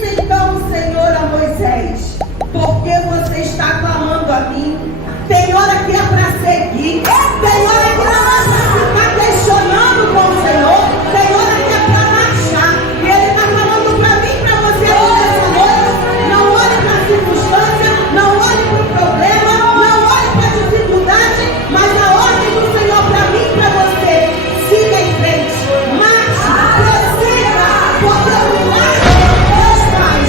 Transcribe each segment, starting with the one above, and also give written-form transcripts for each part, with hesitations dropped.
Disse então o Senhor a Moisés: por que você está clamando a mim? Tem hora que é para seguir, tem hora que você está questionando com o Senhor, tem hora que é para marchar. E Ele está falando para mim, para você nessa noite: não olhe para a circunstância, não olhe para o problema, não olhe para a dificuldade, mas a ordem do Senhor para mim e para você: siga em frente, marche, prossiga, porque o milagre Deus faz.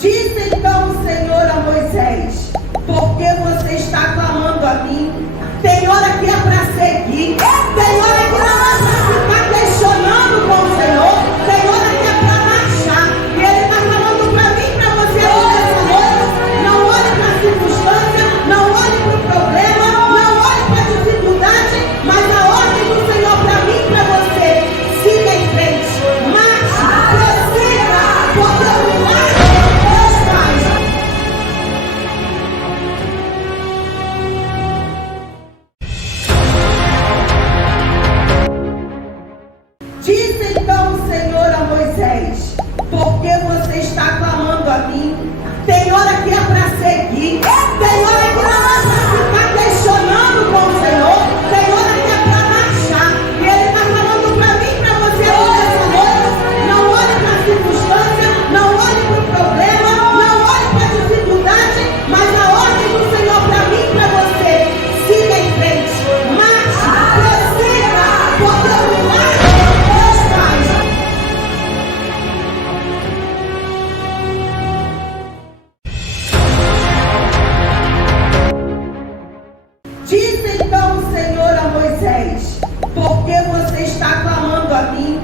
Disse então o Senhor a Moisés: por que você está clamando a mim? Tem hora que é para seguir, tem hora que você está questionando com o Senhor, tem hora que é para marchar. E Ele está falando para mim e para você nessa noite: não olhe para a circunstância, não olhe para o problema, não olhe para a dificuldade, mas a ordem do Senhor para mim e para você: siga em frente, marche, prossiga, porque o milagre Deus faz. Disse então o Senhor a Moisés: por que você está clamando a mim? Tem hora que é para seguir, tem hora que você está questionando com o Senhor, tem hora que é para marchar. E Ele está falando para mim e para você nessa noite: não olhe para a circunstância, não olhe para o problema, não olhe para a dificuldade, mas a ordem do Senhor para mim e para você: siga em frente, marche, prossiga, porque o milagre Deus faz. Disse então o Senhor a Moisés: por que você está clamando a mim?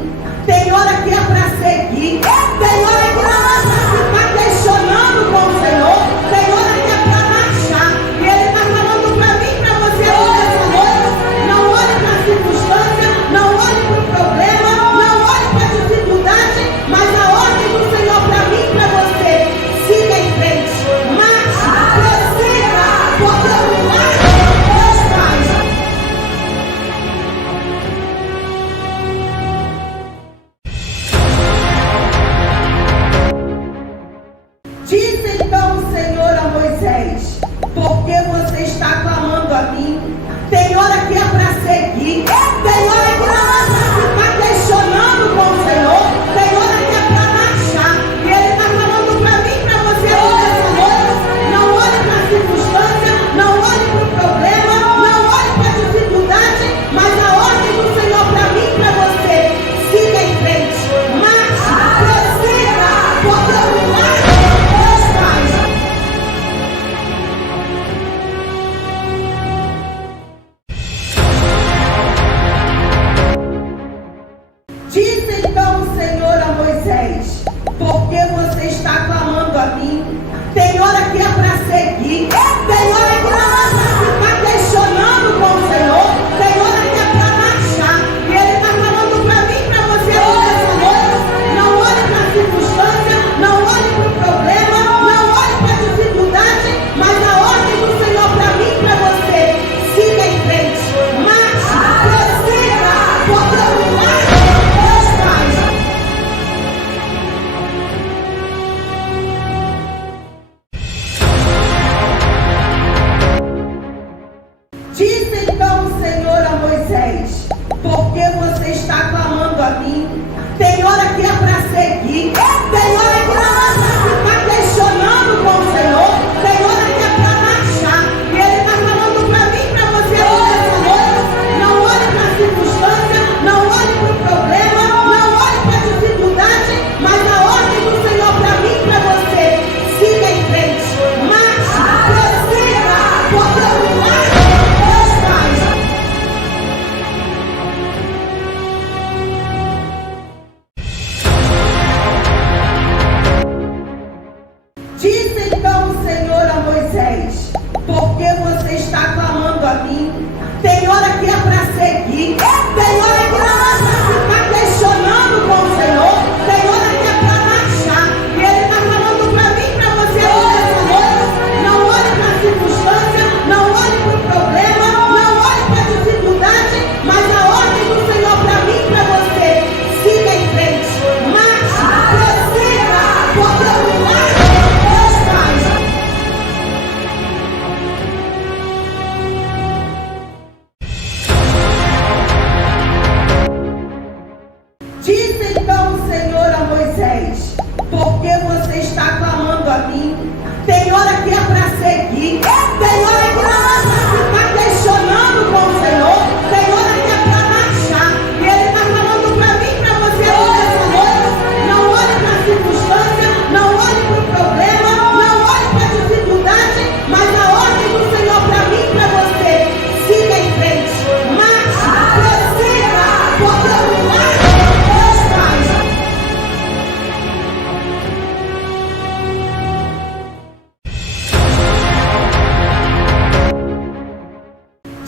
Tem hora que é para seguir, tem hora que você está questionando com o Senhor, tem hora que é para marchar. E Ele está falando para mim e para você nessa noite: não olhe para a circunstância, não olhe para o problema, não olhe para a dificuldade, mas a ordem do Senhor para mim e para você: siga em frente, marche, prossiga, porque o milagre Deus faz. Disse então o Senhor a Moisés: por que você está clamando a mim? Tem hora que é para seguir, tem hora que você está questionando com o Senhor, tem hora que é para marchar. E Ele está falando para mim e para você nessa noite: não olhe para a circunstância, não olhe para o problema, não olhe para a dificuldade, mas a ordem do Senhor para mim e para você: siga em frente, marche, prossiga, porque o milagre Deus faz. Disse então o Senhor a Moisés: por que você está clamando a mim? Tem hora que é para seguir, tem hora que você está questionando com o Senhor, tem hora que é para marchar. E Ele está falando para mim e para você nessa noite: não olhe para a circunstância, não olhe para o problema, não olhe para a dificuldade, mas a ordem do Senhor para mim e para você: siga em frente, marche, prossiga, porque o milagre Deus faz. Disse então o Senhor a Moisés: por que você está clamando a mim? Tem hora que é para seguir, tem hora que você está questionando com o Senhor, tem hora que é para marchar. E Ele está falando para mim e para você nessa noite: não olhe para a circunstância, não olhe para o problema, não olhe para a dificuldade, mas a ordem do Senhor para mim e para você: siga em frente, marche, prossiga, porque o milagre Deus faz.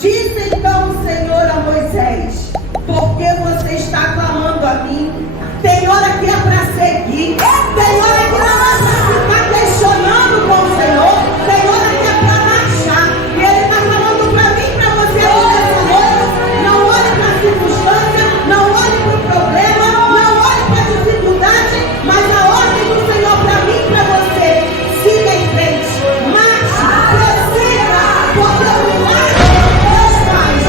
Disse então o Senhor a Moisés: por que você está clamando a mim? Tem hora que é para seguir, tem hora que não é para ficar questionando com o Senhor, tem hora que é para marchar. E Ele está falando para mim, para você nessa noite. Não olhe para a circunstância, não olhe para o problema, não olhe para a dificuldade, mas a ordem do Senhor para mim, para você: siga em frente, marche, prossiga, porque o milagre Deus faz.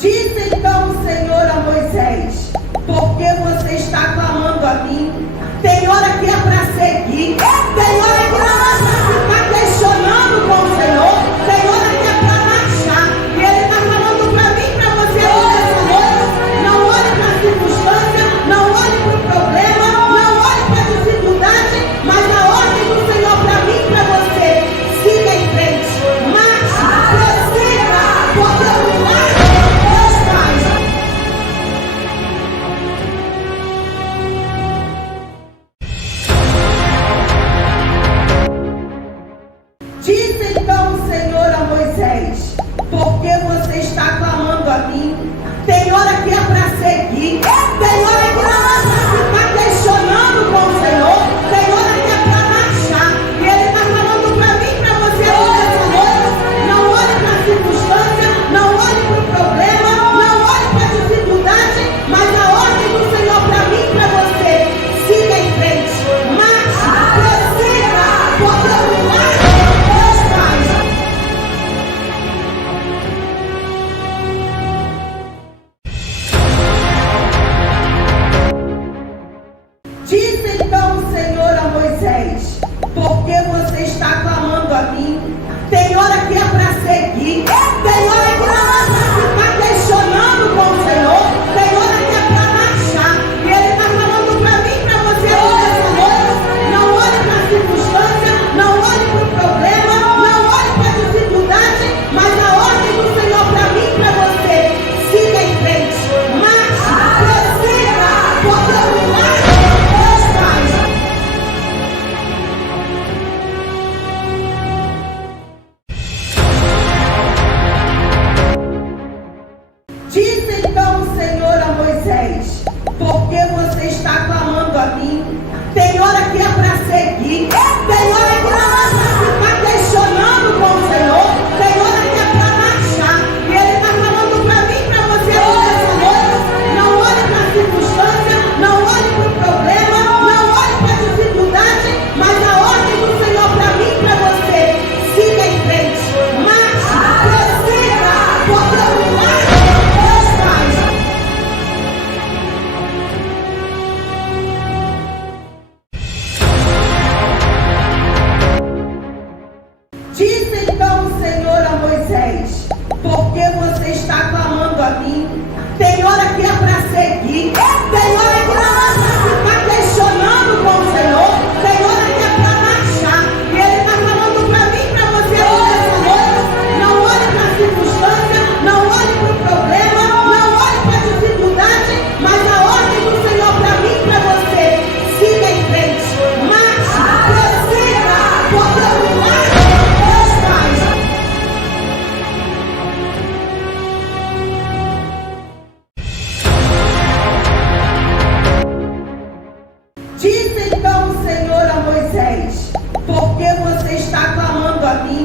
Disse então o Senhor a Moisés: por que você está clamando a mim? Tem hora que é para seguir, tem hora que não é para ficar questionando com o Senhor, tem hora que é para marchar. E Ele está falando para mim, para você nessa noite. Não olhe para a circunstância, não olhe para o problema, não olhe para a dificuldade, mas a ordem do Senhor para mim, para você: siga em frente, marche, prossiga, porque o milagre Deus faz. Disse então o Senhor a Moisés: por que você está clamando a mim? Tem hora que é para seguir, tem hora que não é para ficar questionando com o Senhor, tem hora que é para marchar. E Ele está falando para mim, para você nessa noite. Não olhe para a circunstância, não olhe para o problema, não olhe para a dificuldade, mas a ordem do Senhor para mim, para você: siga em frente, marche, prossiga, porque o milagre Deus faz. Disse então o Senhor a Moisés: por que você está clamando a mim? Tem hora que é para seguir, tem hora que não é para ficar questionando com o Senhor, tem hora que é para marchar. E Ele está falando para mim, para você nessa noite. Não olhe para a circunstância, não olhe para o problema, não olhe para a dificuldade, mas a ordem do Senhor para mim, para você: siga em frente, marche, prossiga, porque o milagre Deus faz. Disse então o Senhor a Moisés: por que você está clamando a mim? Tem hora que é para seguir, tem hora que não é para ficar questionando com o Senhor, tem hora que é para marchar. E Ele está falando para mim, para você nessa noite. Não olhe para a circunstância, não olhe para o problema, não olhe para a dificuldade, mas a ordem do Senhor para mim, para você: siga em frente, marche, prossiga, porque o milagre Deus faz. Disse então o Senhor a Moisés: por que você está clamando a mim? Tem hora que é para seguir, tem hora que não é para ficar questionando com o Senhor, tem hora que é para marchar. E Ele está falando para mim, para você nessa noite. Não olhe para a circunstância, não olhe para o problema, não olhe para a dificuldade, mas a ordem do Senhor para mim, para você: siga em frente, marche, prossiga, porque o milagre Deus faz. Disse então o Senhor a Moisés: por que você está clamando a mim?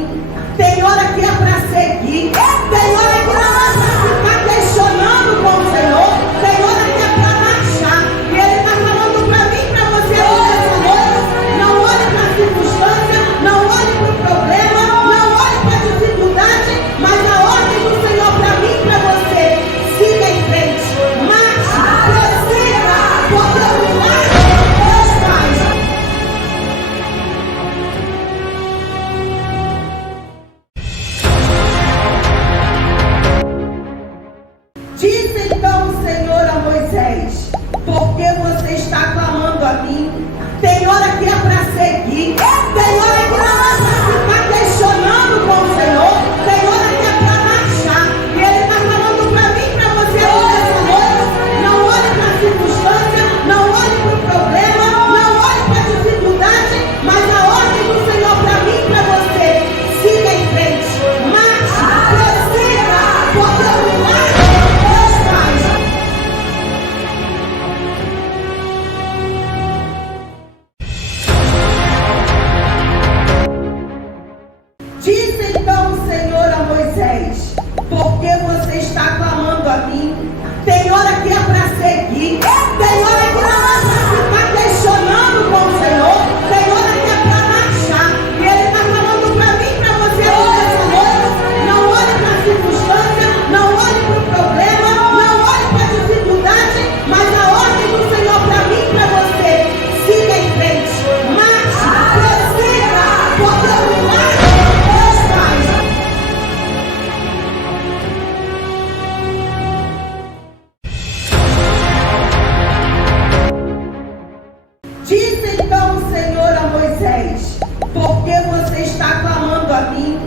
Tem hora que é para seguir, tem hora que não é para ficar questionando com o Senhor, tem hora que é para marchar. E Ele está falando para mim, para você nessa noite. Não olhe para a circunstância, não olhe para o problema, não olhe para a dificuldade, mas a ordem do Senhor para mim, para você: siga em frente, marche, prossiga, porque o milagre Deus faz. Disse então o Senhor a Moisés: por que você está clamando a mim?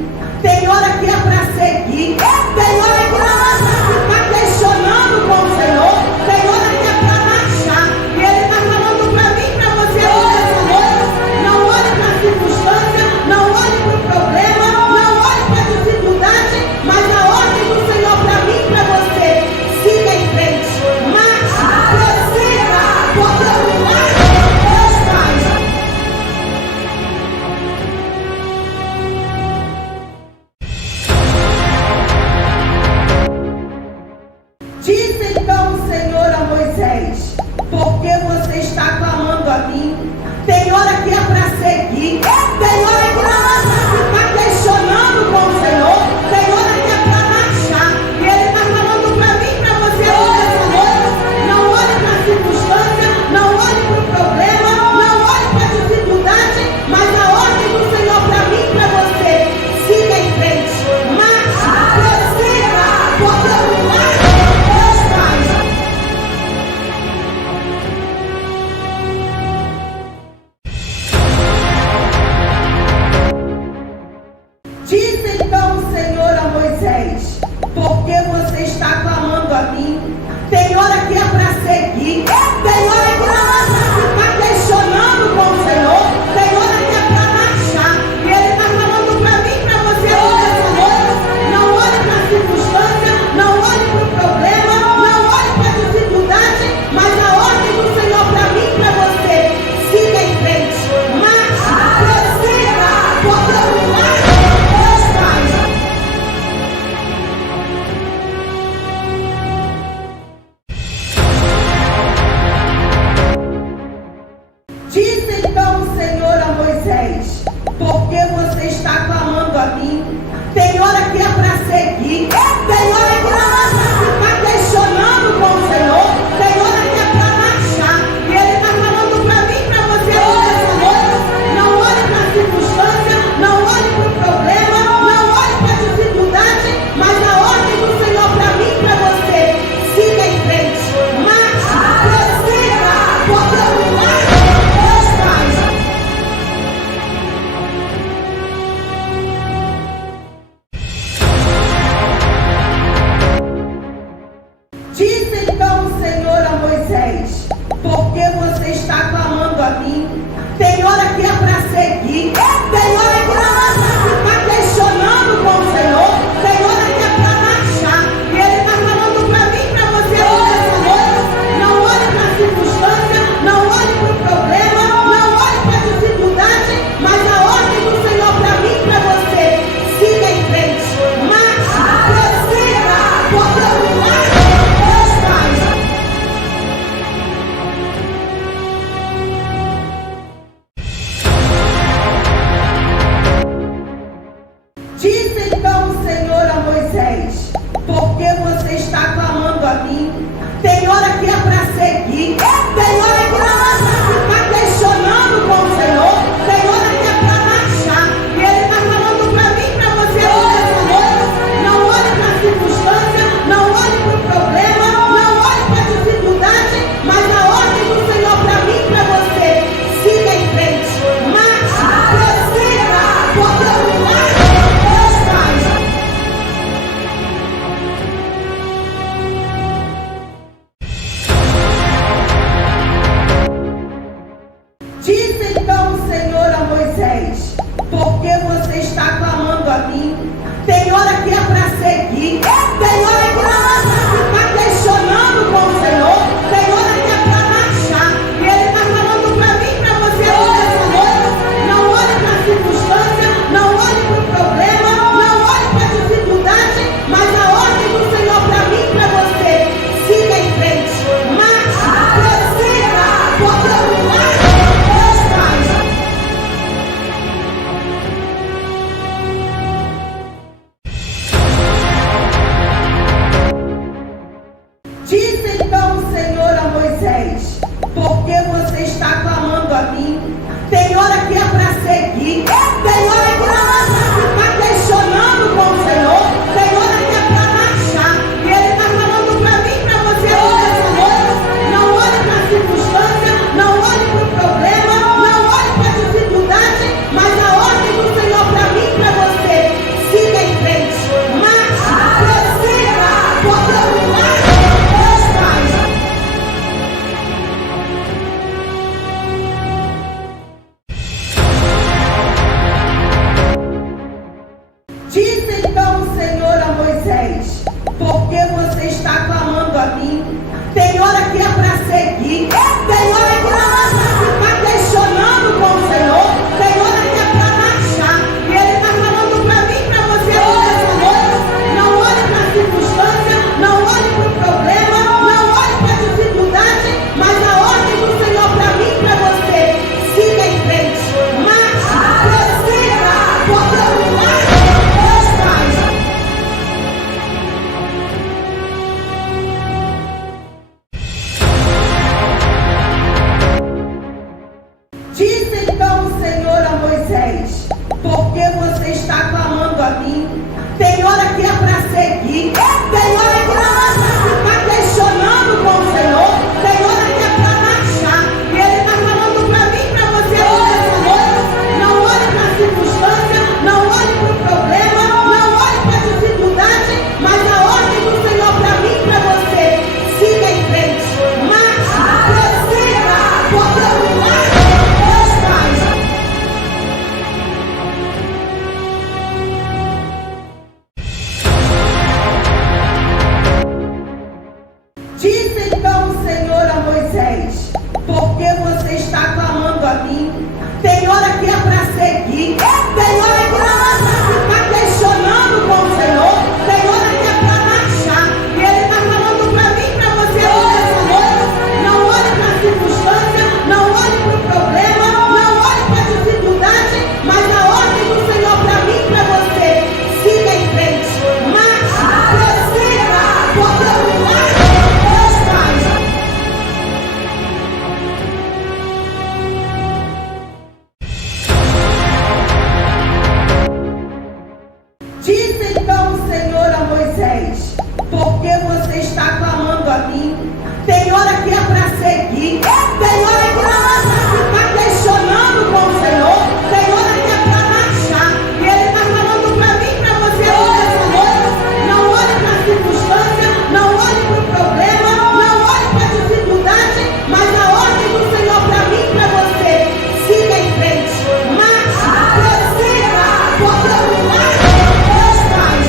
Tem hora que é para seguir, tem hora que não é para ficar questionando com o Senhor, tem hora que é para marchar. E Ele está falando para mim e para você nessa noite: não olhe para a circunstância, não olhe para o problema, não olhe para a dificuldade, mas a ordem do Senhor para mim e para você: siga em frente, marche, prossiga, porque o milagre Deus faz. Disse então o Senhor a Moisés: por que você está clamando a mim? Tem hora que é para seguir, tem hora que não é para ficar questionando com o Senhor, tem hora que é para marchar. E Ele está falando para mim e para você nessa noite: não olhe para a circunstância, não olhe para o problema, não olhe para a dificuldade, mas a ordem do Senhor para mim e para você: siga em frente, marche, prossiga, porque o milagre Deus faz. Disse então o Senhor a Moisés: por que você está clamando a mim? Tem hora que é para seguir, tem hora que não é para ficar questionando com o Senhor, tem hora que é para marchar. E Ele está falando para mim e para você nessa noite: não olhe para a circunstância, não olhe para o problema, não olhe para a dificuldade, mas a ordem do Senhor para mim e para você: siga em frente, marche, prossiga, porque o milagre Deus faz. Disse então o Senhor a Moisés: por que você está clamando a mim? Tem hora que é para seguir, tem hora que não é para ficar questionando com o Senhor, tem hora que é para marchar. E Ele está falando para mim e para você nessa noite: não olhe para a circunstância, não olhe para o problema, não olhe para a dificuldade, mas a ordem do Senhor para mim e para você: siga em frente, marche, prossiga, porque o milagre Deus faz. Disse então o Senhor a Moisés: por que você está clamando a mim? Tem hora que é para seguir, tem hora que não é para ficar questionando com o Senhor, tem hora que é para marchar. E Ele está falando para mim, para você nessa noite. Não olhe para a circunstância, não olhe para o problema, não olhe para a dificuldade, mas a ordem do Senhor para mim e para você: siga em frente, marche, prossiga, porque o milagre Deus faz. Disse então o Senhor a Moisés: por que você está clamando a mim? Tem hora que é para seguir, tem hora que não é para ficar questionando com o Senhor, tem hora que é para marchar. E Ele está falando para mim e para você nessa noite. Não olhe para a circunstância, não olhe para o problema, não olhe para a dificuldade, mas a ordem do Senhor para mim e para você: siga em frente, marche, prossiga, porque o milagre Deus faz. Disse então o Senhor a Moisés: por que você está clamando a mim? Tem hora que é para seguir, tem hora que não é para ficar questionando com o Senhor, tem hora que é para marchar. E Ele está falando para mim e para você nessa noite. Não olhe para a circunstância, não olhe para o problema, não olhe para a dificuldade, mas a ordem do Senhor para mim e para você: siga em frente, marche, prossiga, porque o milagre Deus faz. Disse então o Senhor a Moisés: por que você está clamando a mim? Tem hora que é para seguir, tem hora que não é para ficar questionando com o Senhor, tem hora que é para marchar. E Ele está falando para mim e para você nessa noite. Não olhe para a circunstância, não olhe para o problema, não olhe para a dificuldade, mas a ordem do Senhor para mim e para você: siga em frente, marche, prossiga, porque o milagre Deus faz.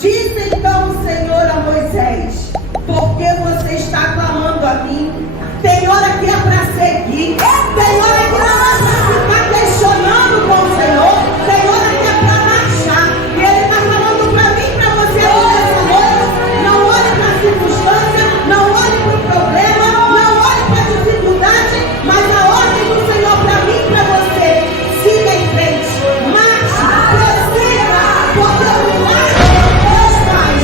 Disse então o Senhor a Moisés: por que você está clamando a mim? Tem hora que é para seguir, tem hora que não é para ficar questionando com o Senhor, tem hora que é para marchar. E Ele está falando para mim e para você nessa noite. Não olhe para a circunstância, não olhe para o problema, não olhe para a dificuldade, mas a ordem do Senhor para mim e para você: siga em frente, marche, prossiga, porque o milagre Deus faz.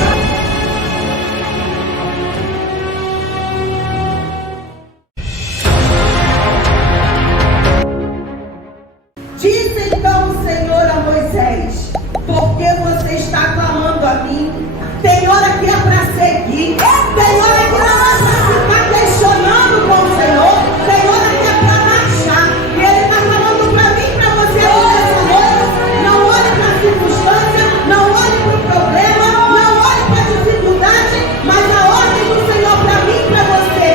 Disse então o Senhor a Moisés: por que você está clamando a mim? Tem hora que é para seguir, tem hora que não é para ficar questionando com o Senhor, tem hora que é para marchar. E Ele está falando para mim e para você nessa noite. Não olhe para a circunstância, não olhe para o problema, não olhe para a dificuldade, mas a ordem do Senhor para mim e para você: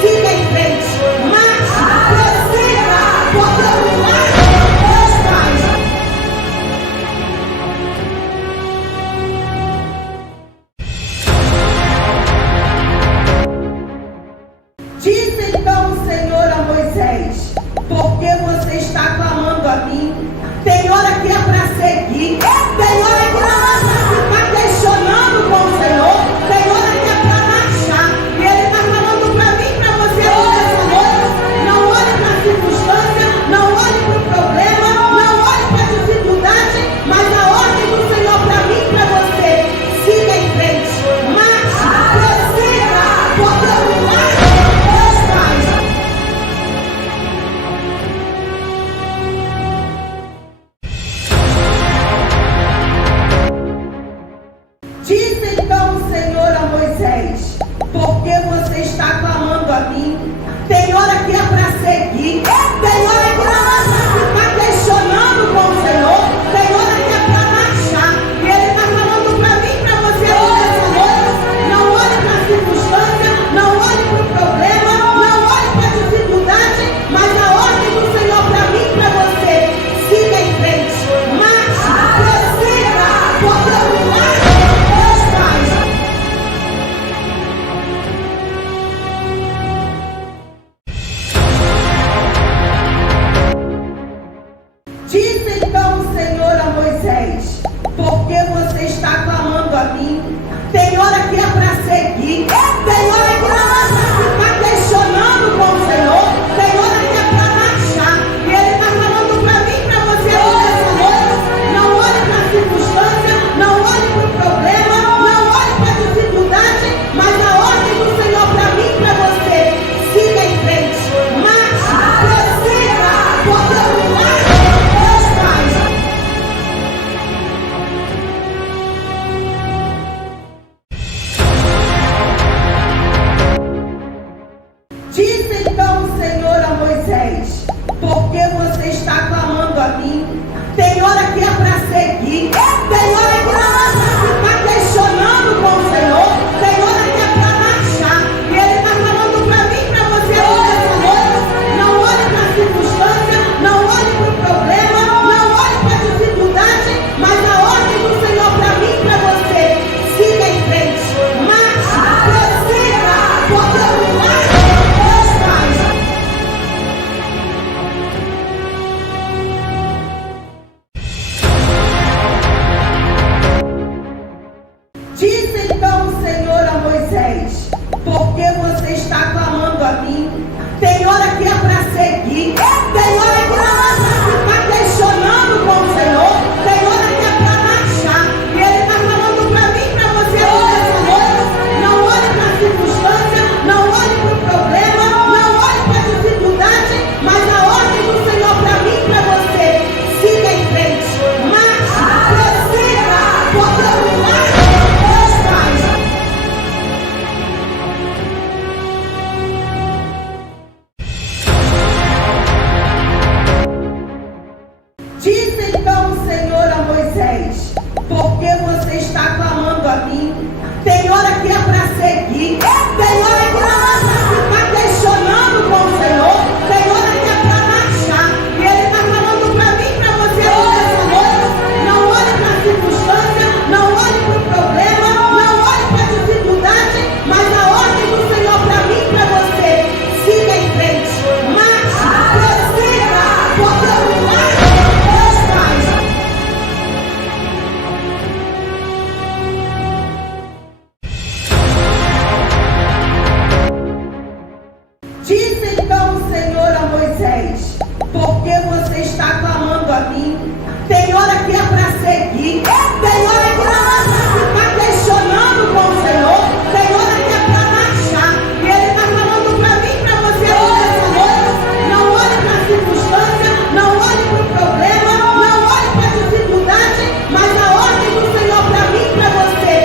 siga em frente, marche, prossiga, porque o milagre Deus faz. Disse então o Senhor a Moisés: por que você está clamando a mim? Tem hora que é para seguir, tem hora que não é para ficar questionando com o Senhor, tem hora que é para marchar. E Ele está falando para mim e para você nessa noite. Não olhe para a circunstância, não olhe para o problema, não olhe para a dificuldade, mas a ordem do Senhor para mim e para você: siga em frente, marche, prossiga, porque o milagre Deus faz. Disse então o Senhor a Moisés: por que você está clamando a mim? Tem hora que é para seguir, tem hora que não é para ficar questionando com o Senhor, tem hora que é para marchar. E Ele está falando para mim e para você nessa noite. Não olhe para a circunstância, não olhe para o problema, a mim. Tem hora que é para seguir. Tem hora que não é para ficar questionando com o Senhor. Tem hora que é para marchar. E Ele está falando para mim, para você nessa noite. Não olhe para a circunstância, não olhe para o problema, não olhe para a dificuldade, mas a ordem do Senhor para mim, para você. Siga em frente. Marche, prossiga, porque o milagre Deus faz. Disse então o Senhor a Moisés: por que você está clamando a mim? Tem hora que é para seguir, tem hora que não é para ficar questionando com o Senhor, tem hora que é para marchar. E Ele está falando para mim, para você nessa noite. Não olhe para a circunstância, não olhe para o problema, não olhe para a dificuldade, mas a ordem do Senhor para mim, para você. Siga em frente, marche, prossiga, porque o milagre Deus faz. Disse então o Senhor a Moisés: por que você está clamando a mim? Tem hora que é para seguir, tem hora que não é para ficar questionando com o Senhor, tem hora que é para marchar. E Ele está falando para mim, para você nessa noite. Não olhe para a circunstância, não olhe para o problema, não olhe para a dificuldade, mas a ordem do Senhor para mim, para você. Siga em frente, marche, prossiga, porque o milagre Deus faz. Disse então o Senhor a Moisés: por que você está clamando a mim? Tem hora que é para seguir, tem hora que não é para ficar questionando com o Senhor, tem hora que é para marchar. E Ele está falando para mim, para você nessa noite. Não olhe para a circunstância, não olhe para o problema, não olhe para a dificuldade, mas a ordem do Senhor para mim, para você. Siga em frente, marche, prossiga, porque o milagre Deus faz. Disse então o Senhor a Moisés: por que você está clamando a mim? Tem hora que é para seguir, tem hora que não é para ficar questionando com o Senhor, tem hora que é para marchar. E Ele está falando para mim, para você nessa noite. Não olhe para a circunstância, não olhe para o problema, não olhe para a dificuldade, mas a ordem do Senhor para mim, para você.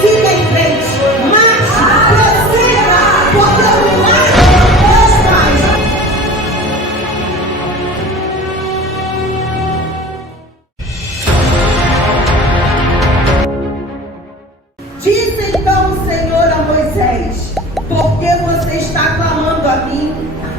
Siga em frente, marche, prossiga, porque o milagre Deus faz. Disse então o Senhor a Moisés: por que você está clamando a mim?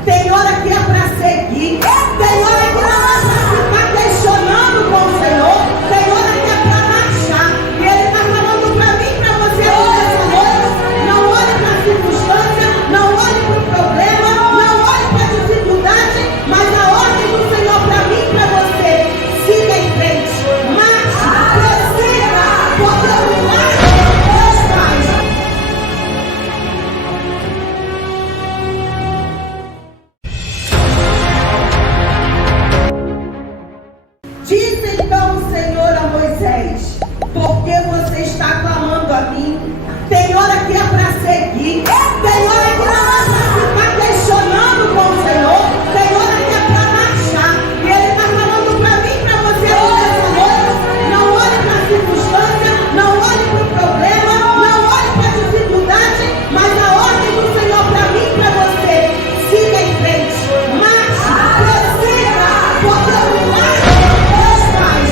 Tem hora que é para seguir, tem hora que não é para ficar questionando com o Senhor, tem hora que é para marchar. E Ele está falando para mim, para você nessa noite. Não olhe para a circunstância, não olhe para o problema, não olhe para a dificuldade, mas a ordem do Senhor para mim, para você. Siga em frente, marche, prossiga, porque o milagre Deus faz. Disse então o Senhor a Moisés: por que você está clamando a mim? Tem hora que é para seguir, tem hora que não é para ficar questionando com o Senhor, tem hora que é para marchar. E Ele está falando para mim, para você nessa noite. Não olhe para a circunstância, não olhe para o problema, não olhe para a dificuldade, mas a ordem do Senhor para mim, para você. Siga em frente, marche, prossiga, porque o milagre Deus faz.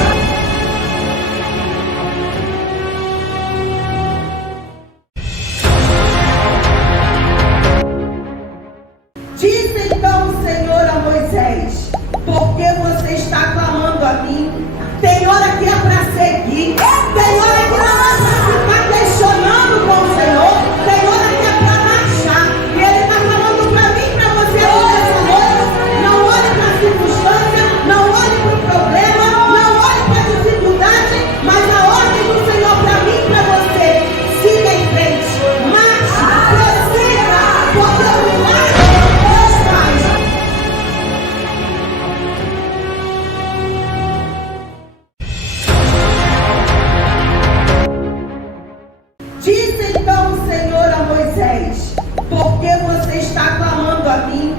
Disse então o Senhor a Moisés: por que você está clamando a mim?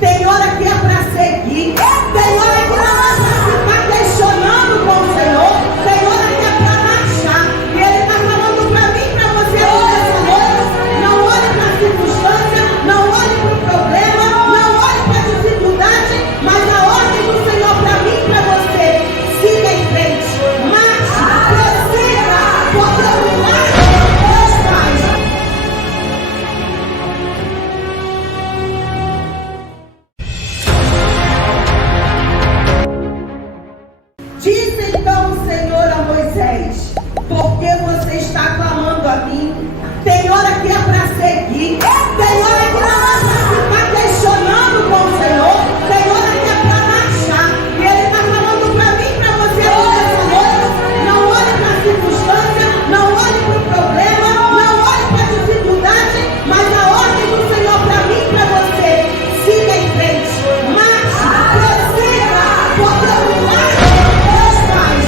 Tem hora que é para seguir, tem hora que não é para ficar questionando com o Senhor, tem hora que é para marchar. E Ele está falando para mim, para você nessa noite: não olhe para a circunstância, não olhe para o problema, não olhe para a dificuldade, mas a ordem do Senhor para mim e para você: siga em frente, marche, prossiga, porque o milagre Deus faz. Disse então o Senhor a Moisés: por que você está clamando a mim? Tem hora que é para seguir, tem hora que não é para ficar questionando com o Senhor, tem hora que é para marchar. E Ele está falando para mim e para você nessa noite: não olhe para a circunstância, não olhe para o problema, não olhe para a dificuldade, mas a ordem do Senhor para mim e para você: siga em frente, marche, prossiga, porque o milagre Deus faz.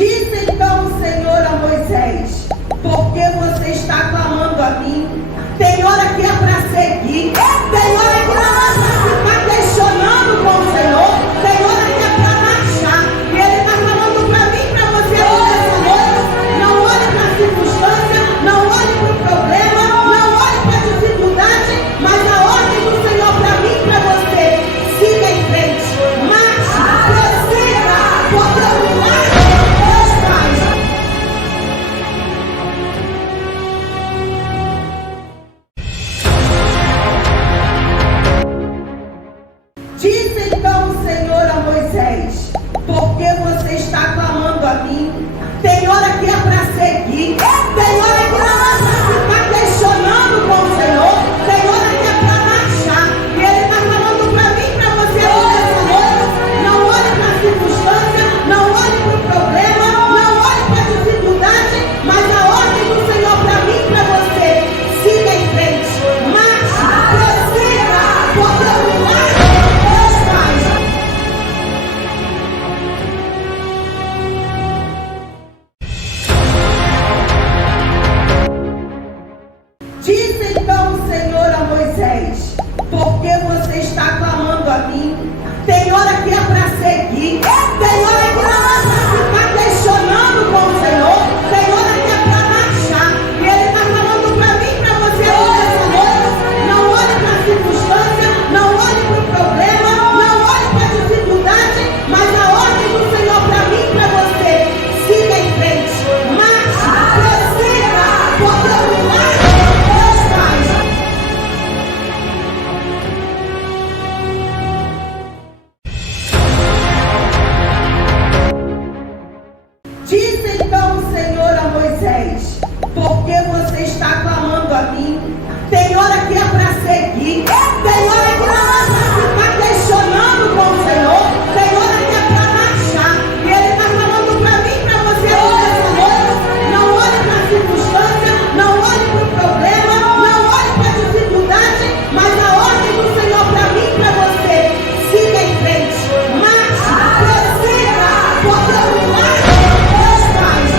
Disse então o Senhor a Moisés: por que você está clamando a mim? Tem hora que é para seguir, tem hora que não é para ficar questionando com o Senhor, tem hora que é para marchar. E Ele está falando para mim, para você nessa noite: não olhe para a circunstância, não olhe para o problema, não olhe para a dificuldade, mas a ordem do Senhor para mim e para você: siga em frente, marche, prossiga, porque o milagre Deus faz. Disse então o Senhor a Moisés: por que você está clamando a mim? Tem hora que é para seguir, tem hora que não é para ficar questionando com o Senhor, tem hora que é para marchar. E Ele está falando para mim e para você nessa noite: não olhe para a circunstância, não olhe para o problema, não olhe para a dificuldade, mas a ordem do Senhor para mim e para você: siga em frente, marche, prossiga, porque o milagre Deus faz. Disse então o Senhor a Moisés: por que você está clamando a mim? Tem hora que é para seguir, tem hora que não é para ficar questionando com o Senhor, tem hora que é para marchar. E Ele está falando para mim e para você nessa noite: não olhe para a circunstância, não olhe para o problema, não olhe para a dificuldade, mas a ordem do Senhor para mim e para você: siga em frente, marche, prossiga, porque o milagre Deus faz. Disse então o Senhor a Moisés: por que você está clamando a mim? Tem hora que é para seguir, tem hora que não é para ficar questionando com o Senhor, tem hora que é para marchar. E Ele está falando para mim e para você nessa noite: não olhe para a circunstância, não olhe para o problema, não olhe para a dificuldade, mas a ordem do Senhor para mim e para você: siga em frente, marche, prossiga, porque o milagre Deus faz.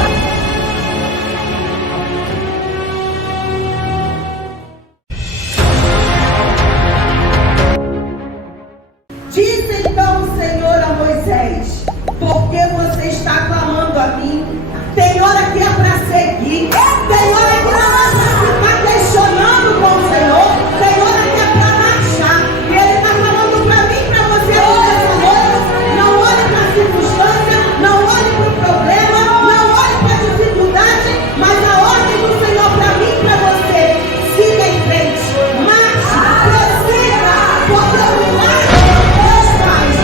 Disse então o Senhor a Moisés: por que você está clamando a mim? Tem hora que é para seguir, tem hora que não é para ficar questionando com o Senhor, tem hora que é para marchar. E Ele está falando para mim e para você nessa noite: não olhe para a circunstância, não olhe para o problema, não olhe para a dificuldade, mas a ordem do Senhor para mim e para você: siga em frente, marche, prossiga, porque o milagre Deus faz.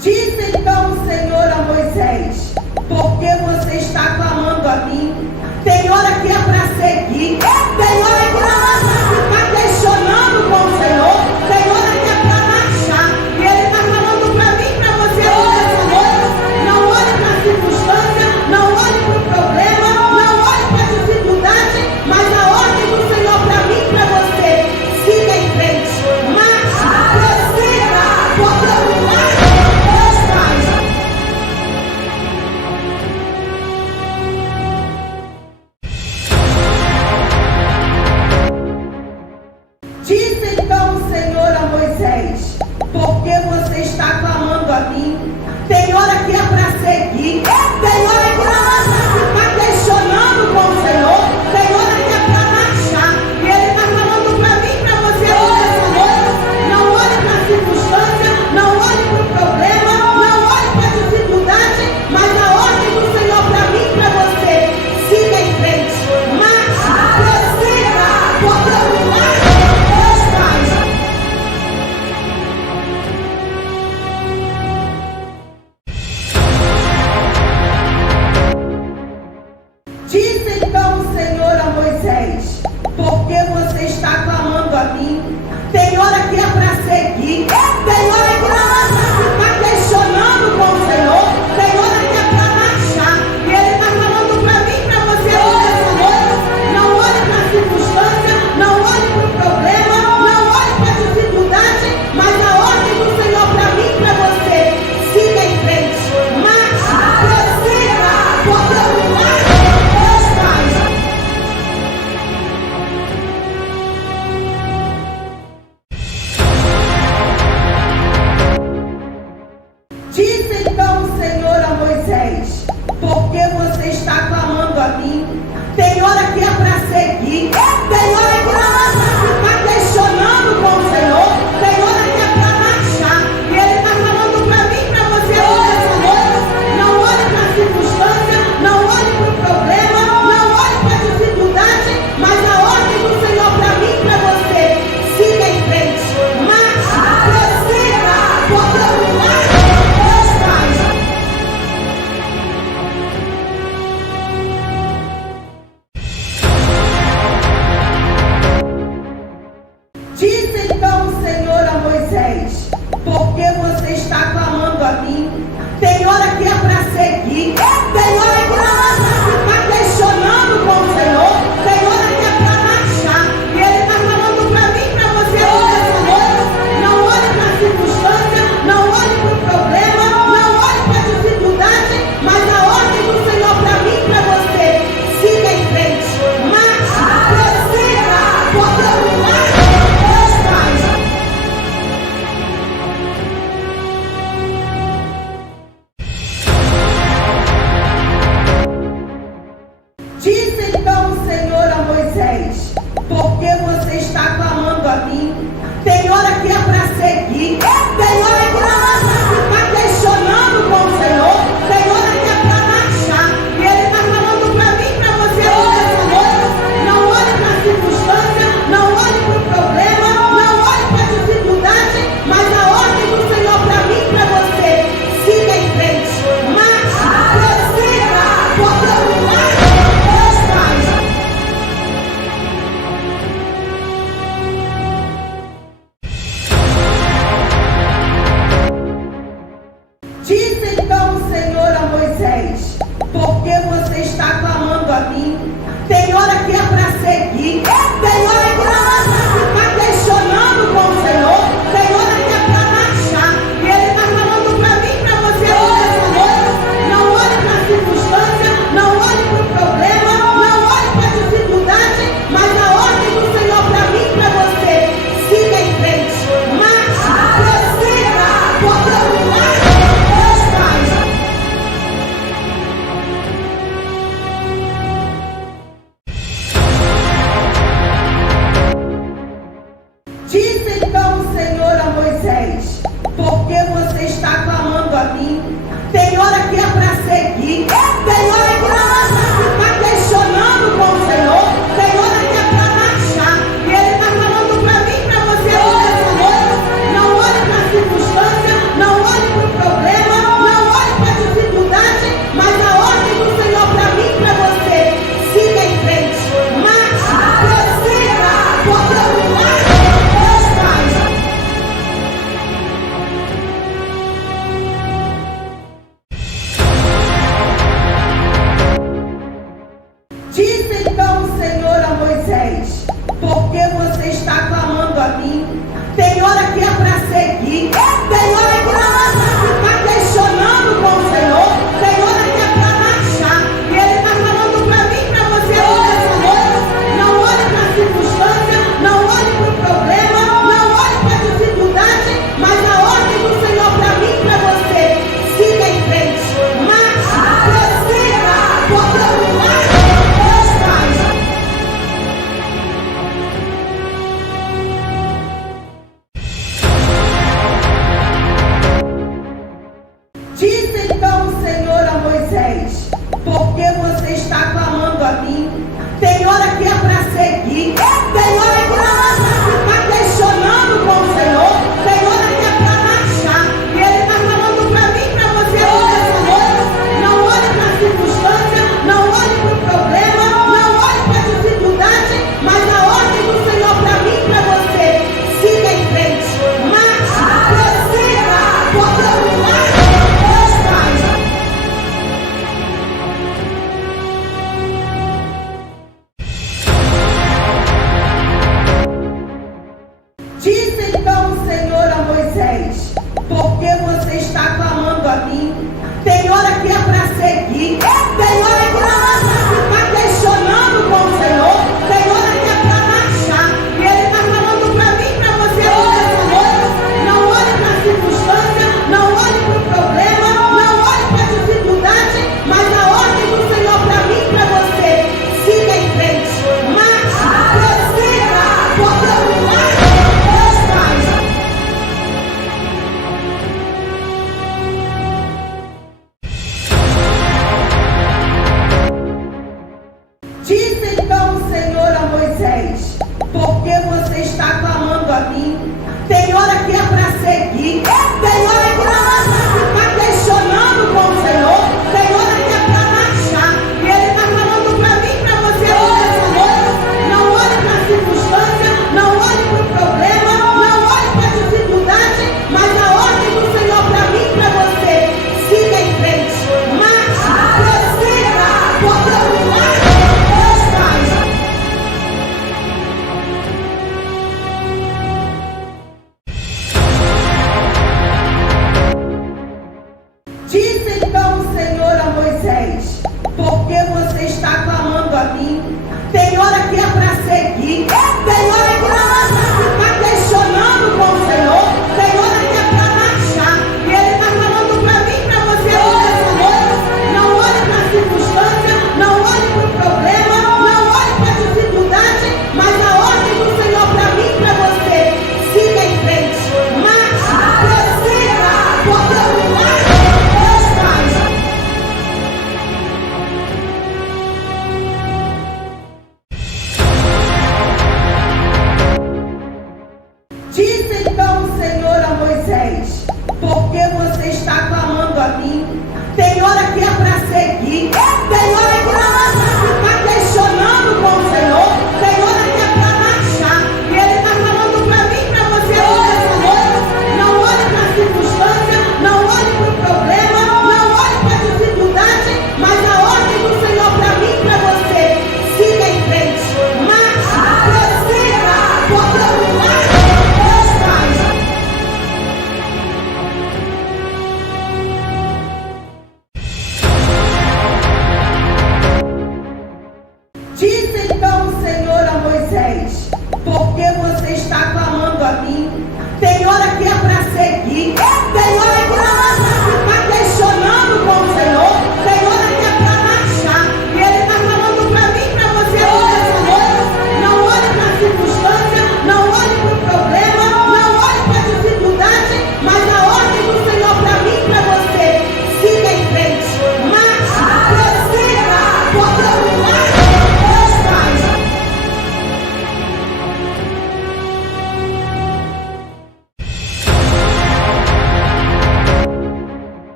Disse então o Senhor a Moisés: por que você está clamando a mim? Tem hora que é para seguir, tem hora que não é para ficar questionando com o Senhor, tem hora que é para marchar. E Ele está falando para mim, para você nessa noite: não olhe para a circunstância, não olhe para o problema, não olhe para a dificuldade, mas a ordem do Senhor para mim e para você: siga em frente, marche, prossiga, porque o milagre Deus faz. Disse então o Senhor a Moisés: por que você está clamando a mim? Tem hora que é para seguir, tem hora que não é para ficar questionando com o Senhor, tem hora que é para marchar. E Ele está falando para mim e para você nessa noite: não olhe para a circunstância, não olhe para o problema, não olhe para a dificuldade, mas a ordem do Senhor para mim e para você: siga em frente, marche, prossiga, porque o milagre Deus faz. Disse então o Senhor a Moisés: por que você está clamando a mim? Tem hora que é para seguir, tem hora que não é para ficar questionando com o Senhor, tem hora que é para marchar. E Ele está falando para mim e para você nessa noite: não olhe para a circunstância, não olhe para o problema, não olhe para a dificuldade, mas a ordem do Senhor para mim e para você: siga em frente, marche, prossiga, porque o milagre Deus faz. Disse então o Senhor a Moisés: por que você está clamando a mim? Tem hora que é para seguir, tem hora que não é para ficar questionando com o Senhor, tem hora que é para marchar. E Ele está falando para mim e para você nessa noite: não olhe para a circunstância, não olhe para o problema, não olhe para a dificuldade, mas a ordem do Senhor para mim e para você: siga em frente, marche, prossiga, porque o milagre Deus faz. Disse então o Senhor a Moisés: por que você está clamando a mim? Tem hora que é para seguir, tem hora que não é para ficar questionando com o Senhor, tem hora que é para marchar. E Ele está falando para mim e para você nessa noite: não olhe para a circunstância, não olhe para o problema, não olhe para a dificuldade, mas a ordem do Senhor para mim e para você: siga em frente, marche, prossiga, porque o milagre Deus faz. Disse então o Senhor a Moisés: por que você está clamando a mim? Tem hora que é para seguir, tem hora que não é para ficar questionando com o Senhor, tem hora que é para marchar. E Ele está falando para mim, para você nessa noite. Não olhe para a circunstância, não olhe para o problema, não olhe para a dificuldade, mas a ordem do Senhor para mim, para você: siga em frente, marche, prossiga, porque o milagre Deus faz. Disse então o Senhor a Moisés: por que você está clamando a mim? Tem hora que é para seguir, tem hora que não é para ficar questionando com o Senhor, tem hora que é para marchar. E Ele está falando para mim, para você nessa noite. Não olhe para a circunstância, não olhe para o problema, não olhe para a dificuldade, mas a ordem do Senhor para mim, para você: siga em frente, marche, prossiga, porque o milagre Deus faz. Disse então o Senhor a Moisés: por que você está clamando a mim? Tem hora que é para seguir, tem hora que não é para ficar questionando com o Senhor, tem hora que é para marchar. E Ele está falando para mim, para você nessa noite. Não olhe para a circunstância, não olhe para o problema, não olhe para a dificuldade, mas a ordem do Senhor para mim, para você: siga em frente, marche, prossiga, porque o milagre Deus faz.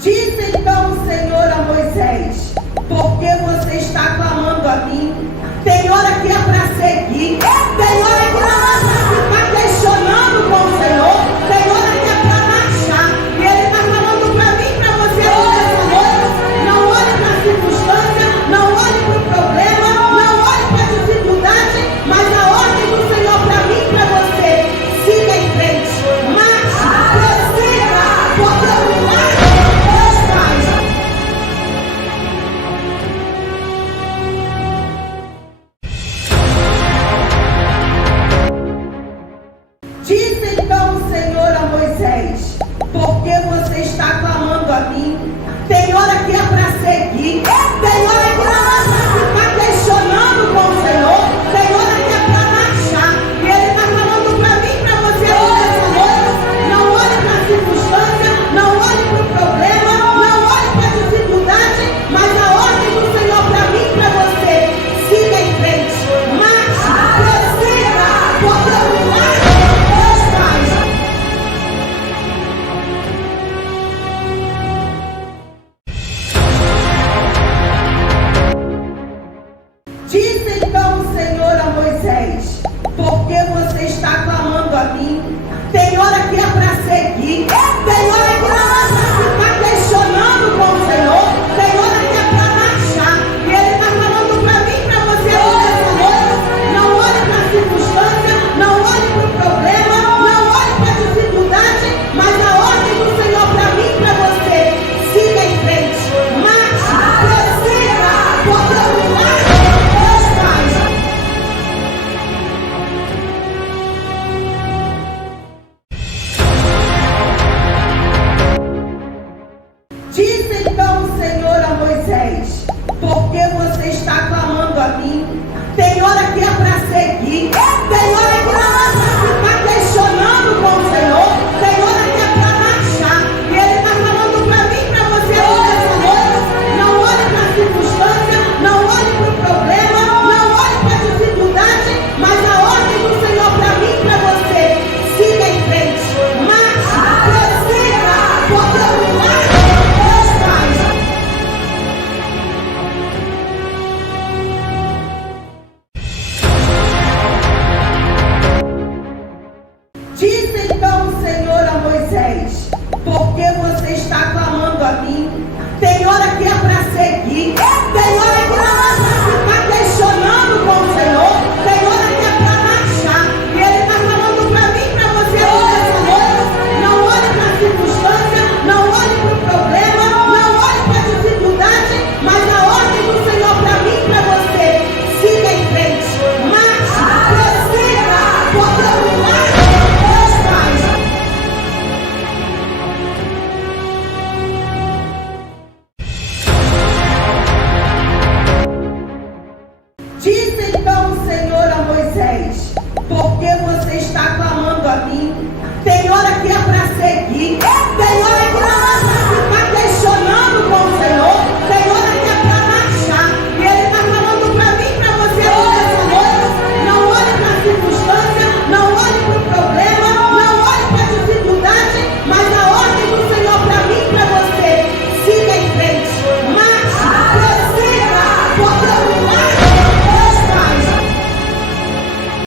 Disse então o Senhor a Moisés: por que você está clamando a mim? Tem hora que é para seguir, tem hora que não é para ficar questionando com o Senhor, tem hora que é para marchar. E Ele está falando para mim, para você nessa noite. Não olhe para a circunstância, não olhe para o problema, não olhe para a dificuldade, mas a ordem do Senhor para mim, para você: siga em frente, marche, prossiga, porque o milagre Deus faz. Disse então o Senhor a Moisés: por que você está clamando a mim? Tem hora que é para seguir, tem hora que não é para ficar questionando com o Senhor, tem hora que é para marchar. E Ele está falando para mim, para você nessa noite. Não olhe para a circunstância, não olhe para o problema, não olhe para a dificuldade, mas a ordem do Senhor para mim, para você: siga em frente, marche, prossiga, porque o milagre Deus faz. Disse então o Senhor a Moisés: por que você está clamando a mim? Tem hora que é para seguir, tem hora que não é para ficar questionando com o Senhor, tem hora que é para marchar. E Ele está falando para mim, para você nessa noite. Não olhe para a circunstância, não olhe para o problema, não olhe para a dificuldade, mas a ordem do Senhor para mim, para você: siga em frente, marche, prossiga, porque o milagre Deus faz. Disse então o Senhor a Moisés: por que você está clamando a mim? Tem hora que é para seguir,